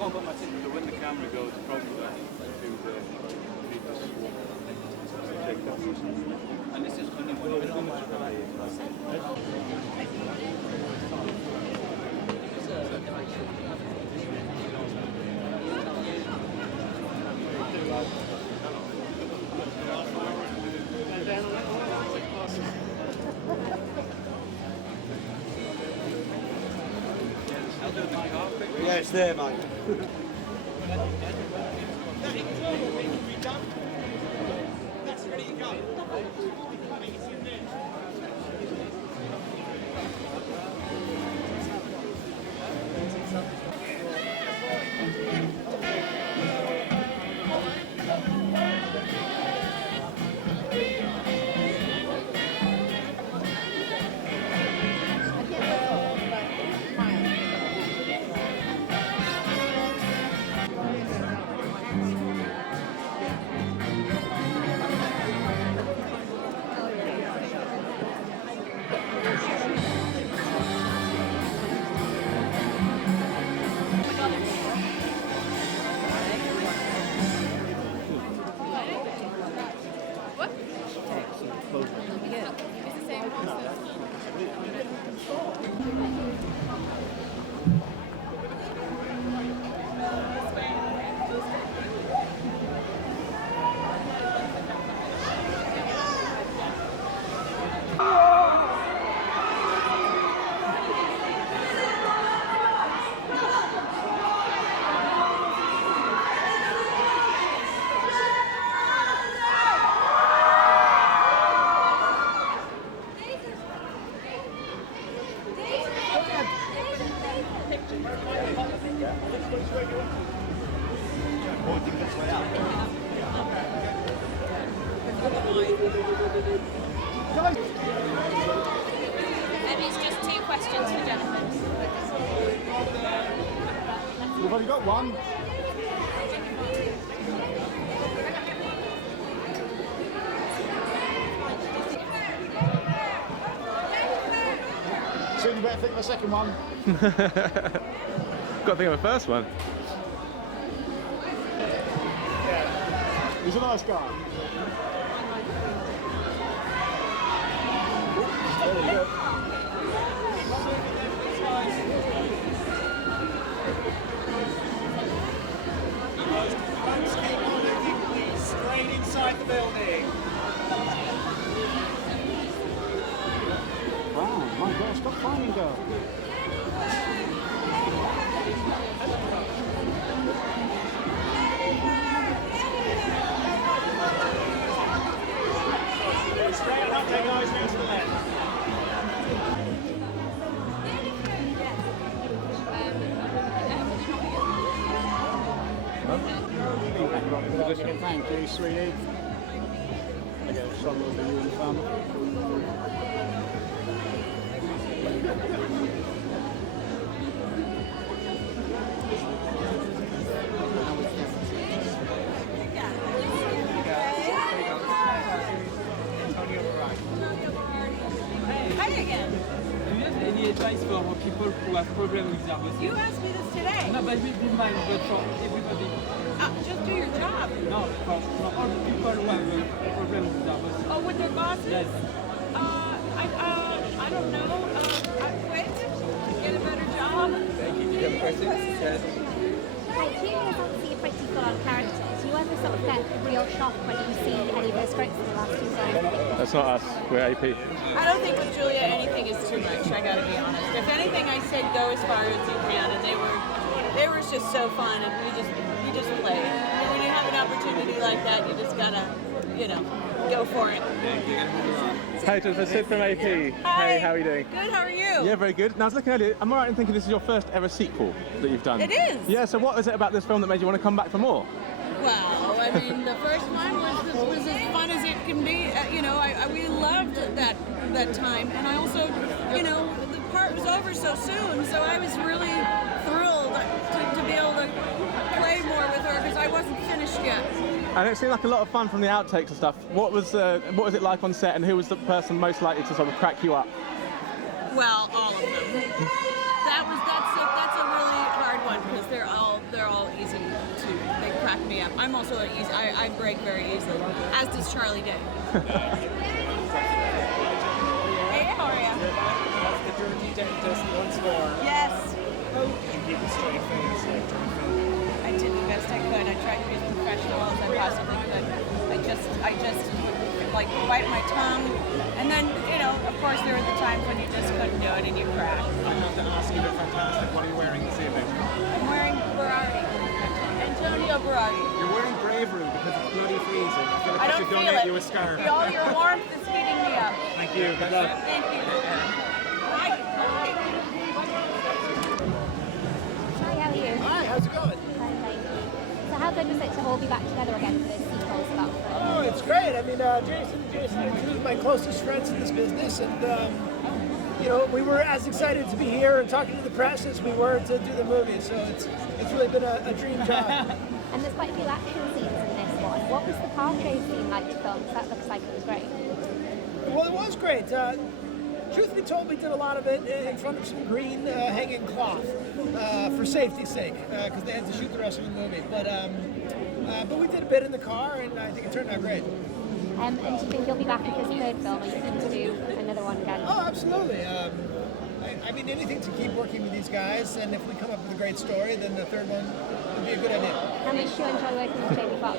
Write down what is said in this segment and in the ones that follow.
can't put my ticket, but when the camera goes properly, and this is only Yeah, it's there, mate. That's ready to go. It's just 2 questions for Jennifer. We've only got one. So you better think of the second one. Got to think of the first one. He's a nice guy. Keep on looking, please. Straight inside the building. Wow, my God, stop finding girl. Straight up, take eyes now to the left. Thank you, sweetie. I get a song over you and the family. Hi again. Do you have any advice for people who have problems with their bosses? You asked me this today. No, but maybe mine, but for everybody. Just do your job. No, for all the people who have problems with their bosses. Oh, with their bosses? Yes. I don't know. I quit. Get a better job. Thank you. Do you have questions? Yes. Like, Julia is obviously a pretty full-on character. Do you ever sort of get a real shock when you see any of her scripts in the last 2 songs? That's not us. We're AP. I don't think with Julia anything is too much, I gotta be honest. If anything, I said go as far as you can, and they were just so fun, and we just played. And when you have an opportunity like that, you just gotta, go for it. Hey, Jennifer, Sid from AP. Hi. Hey, how are you doing? Good, how are you? Yeah, very good. Now, I was looking at it. Am I right in thinking this is your first ever sequel that you've done? It is. Yeah, so what is it about this film that made you want to come back for more? Well, I mean, the first one was as fun as it can be. We loved that time, and I also, the part was over so soon, so I was really thrilled to be able to play more with her because I wasn't finished yet. And it seemed like a lot of fun from the outtakes and stuff. What was it like on set, and who was the person most likely to sort of crack you up? Well, all of them. That's a really hard one because they're all easy to. They crack me up. I'm also easy. I break very easily, as does Charlie Day. Hey, how are you? The dirty dentist once more. Yes. How did you keep a straight face like during film? I did the best I could. I tried to be as professional as I possibly could. I just would like bite my tongue, and then of course there were the times when you just couldn't do it and you cracked. I have to ask you, they're fantastic. What are you wearing this evening? I'm wearing Berardi, Antonio Berardi. You're wearing Bravery because it's bloody freezing. I feel like I I don't should feel donate it. you a scarf. All your warmth is heating me up. Thank you. Good luck. Thank you. Bye. Hi, how are you? Hi, how's it going? Fine, thank you. So how good was it to all be back together again for this sequel to that film? Oh, it's great. I mean, Jason are two of my closest friends in this business, and we were as excited to be here and talking to the press as we were to do the movie. So it's really been a dream job. And there's quite a few action scenes in this one. What was the car chase scene like to film? 'Cause that looks like it was great. Well, it was great. Truth be told, we did a lot of it in front of some green hanging cloth for safety's sake, because they had to shoot the rest of the movie. But we did a bit in the car, and I think it turned out great. And do you think you'll be back with this third film? Are you keen to do another one again? Oh, absolutely. I mean, anything to keep working with these guys, and if we come up with a great story, then the third one would be a good idea. How much do you enjoy working with Jamie Foxx?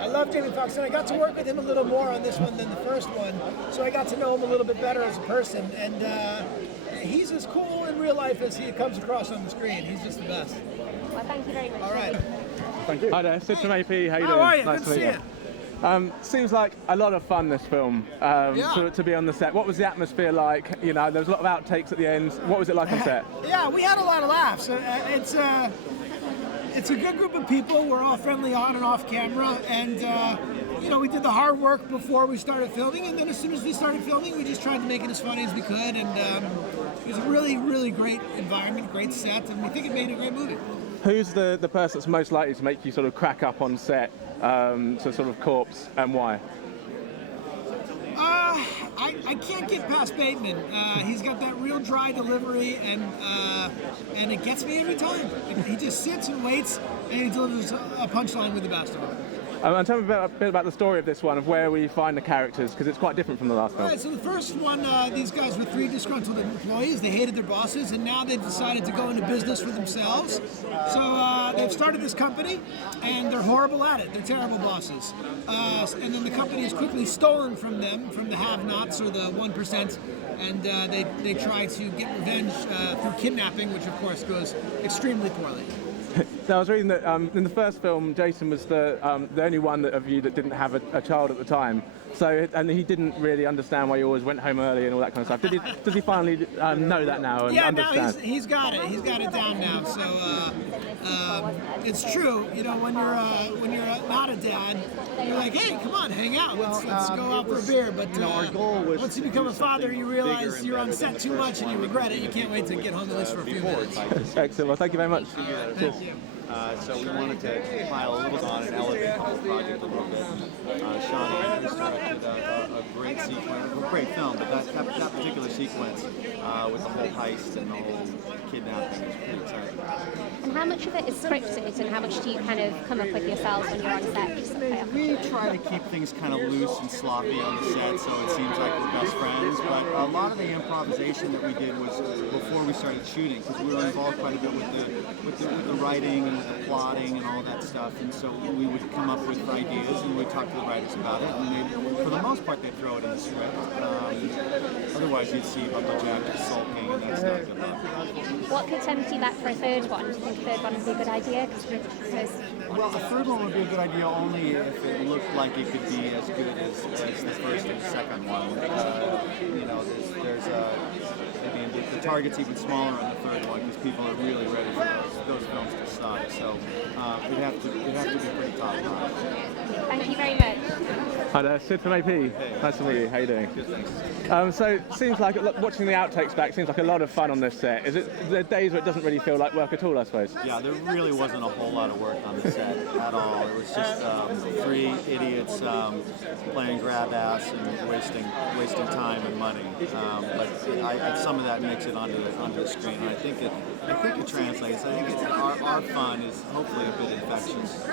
I love Jamie Foxx, and I got to work with him a little more on this one than the first one, so I got to know him a little bit better as a person, and he's as cool in real life as he comes across on the screen. He's just the best. Well, thank you very much. All right. Thank you. Hi there, Sid from AP. How you doing? How are you? Nice Good to to meet see you. you. Seems like a lot of fun, this film, to be on the set. What was the atmosphere like? There was a lot of outtakes at the end. What was it like on set? Yeah, we had a lot of laughs. It's a good group of people. We're all friendly on and off camera, and we did the hard work before we started filming, and then as soon as we started filming, we just tried to make it as funny as we could, and it was a really, really great environment, great set, and we think it made a great movie. Who's the person that's most likely to make you sort of crack up on set, to sort of corpse, and why? I can't get past Bateman. He's got that real dry delivery, and it gets me every time. He just sits and waits, and he delivers a punchline with the best of them. And tell me a bit about the story of this one, of where we find the characters, because it's quite different from the last film. All right, so the first one, these guys were 3 disgruntled employees. They hated their bosses, and now they've decided to go into business for themselves. So they've started this company, and they're horrible at it. They're terrible bosses. And then the company is quickly stolen from them, from the have-nots or the 1%, and they try to get revenge through kidnapping, which of course goes extremely poorly. So I was reading that in the first film, Jason was the only one of you that didn't have a child at the time. So, and he didn't really understand why you always went home early and all that kind of stuff. Does he finally know that now and understand? Now he's got it. He's got it down now. So it's true. When you're not a dad, you're like, hey, come on, hang out. Let's go out for a beer. But our goal was once you become a father, you realize you're on set too much and you regret it. You can't wait to get home at least for a few minutes. Excellent. Well, thank you very much. Thank you. So we wanted to pile a little on and elevate the project a little bit. Sean Andrews directed a great sequence, a great film, but that particular sequence with the whole heist and the whole kidnapping is pretty exciting. And how much of it is scripted, and how much do you kind of come up with yourselves when you're on set? Just We try to keep things kind of loose and sloppy on the set, so it seems like we're best friends. But a lot of the improvisation that we did was before we started shooting, because we were involved quite a bit with the writing and with the plotting and all that stuff. And so we would come up with ideas and we'd talk to the writers about it. And for the most part, they'd throw it in the script. Otherwise, you'd see Uncle Jack just sulking, and that's not a good look. What could tempt you back for a third one? Do you think a third one would be a good idea? Well, a third one would be a good idea only if it looked like it could be as good as the first and second one. The target's even smaller on the third one because people are really ready for those films to suck. So it'd have to be pretty top notch. Thank you very much. Hi there, Sid from AP. Nice to meet you. How you doing? Good, thanks. So it seems like watching the outtakes back seems like a lot of fun on this set. Is it there are days where it doesn't really feel like work at all? I suppose. Yeah, there really wasn't a whole lot of work on the set at all. It was just three idiots playing grab ass and wasting time and money. But some of that makes it onto the screen. And I think it translates. I think our fun is hopefully a bit infectious.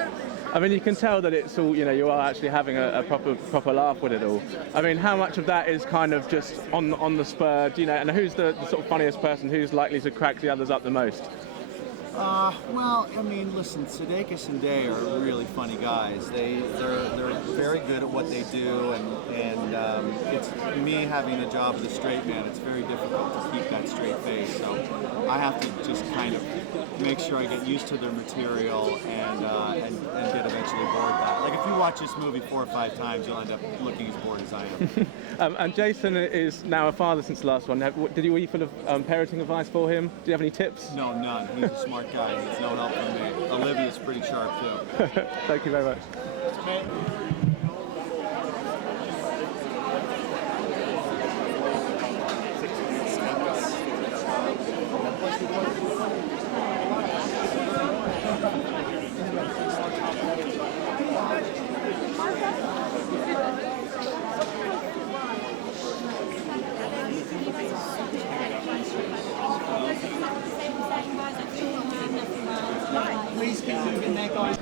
I mean, you can tell that it's all, you are actually having a proper laugh with it all. I mean, how much of that is kind of just on the spur, and who's the sort of funniest person, who's likely to crack the others up the most? Well, I mean, listen, Sudeikis and Day are really funny guys. They're very good at what they do, and it's me having the job of the straight man. It's very difficult to keep that straight face, so I have to just kind of make sure I get used to their material and get eventually bored by it. Like if you watch this movie 4 or 5 times, you'll end up looking as bored as I am. And Jason is now a father since the last one. Were you full of parenting advice for him? Do you have any tips? No, none. He's a smart guy. He needs no help from me. Olivia's pretty sharp too. Thank you very much. Please keep moving there, guys.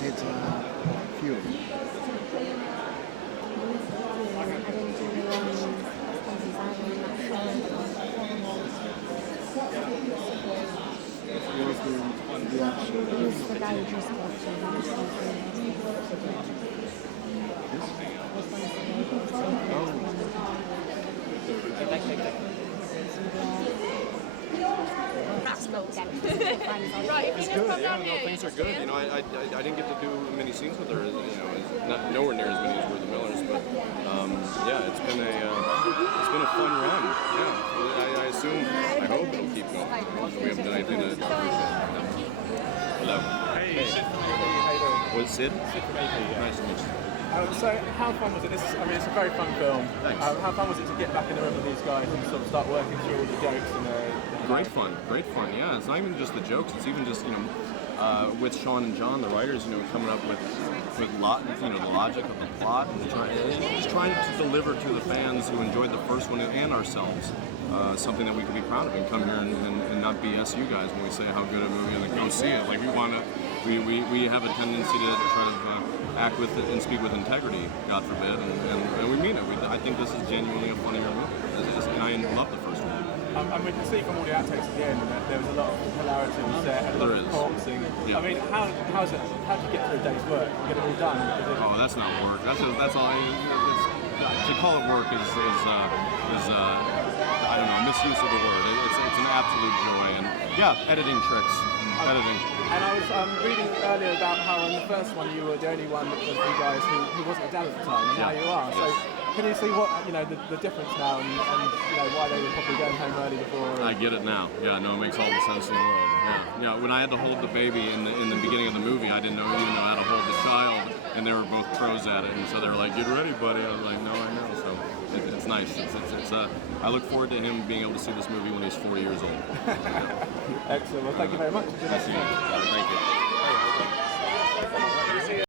It's Fury. It's good. Yeah, no, things are good. I didn't get to do many scenes with her. Not nowhere near as many as We're the Millers, but yeah, it's been a fun run. Yeah, I assume, I hope it'll keep going. We haven't done anything to Hello. Hey, Sid from AP. How you doing? What's Sid? Sid from AP. Yeah. Nice to meet you. So how fun was it? It's a very fun film. Thanks. How fun was it to get back in the room with these guys and sort of start working through all the jokes and Great fun. Yeah, it's not even just the jokes. It's even just with Sean and John, the writers, coming up with the logic of the plot and just trying to deliver to the fans who enjoyed the first one and ourselves something that we can be proud of and come here and not BS you guys when we say how good a movie and then come see it. Like we have a tendency to try to act with and speak with integrity, God forbid, and we mean it. I think this is genuinely a funnier movie, and I love the first one. And we can see from all the outtakes at the end that there was a lot of hilarity on set and a lot of corpsing. Yeah. I mean, how do you get through a day's work? Get it all done? Oh, that's not work. That's all. To call it work is I don't know, misuse of the word. It's an absolute joy, and yeah, editing tricks. Editing. And I was reading earlier about how in the first one you were the only one of you guys who wasn't a dad at the time, and now you are. So can you see what the difference now and why they were probably going home early before? I get it now. Yeah, no, it makes all the sense in the world. Yeah. When I had to hold the baby in the beginning of the movie, I didn't even know how to hold the child, and they were both pros at it, and so they were like, "Get ready, buddy." I was like, "No, I know." So it's nice. I look forward to him being able to see this movie when he's 4 years old. Excellent. Well, thank you very much. Thank you.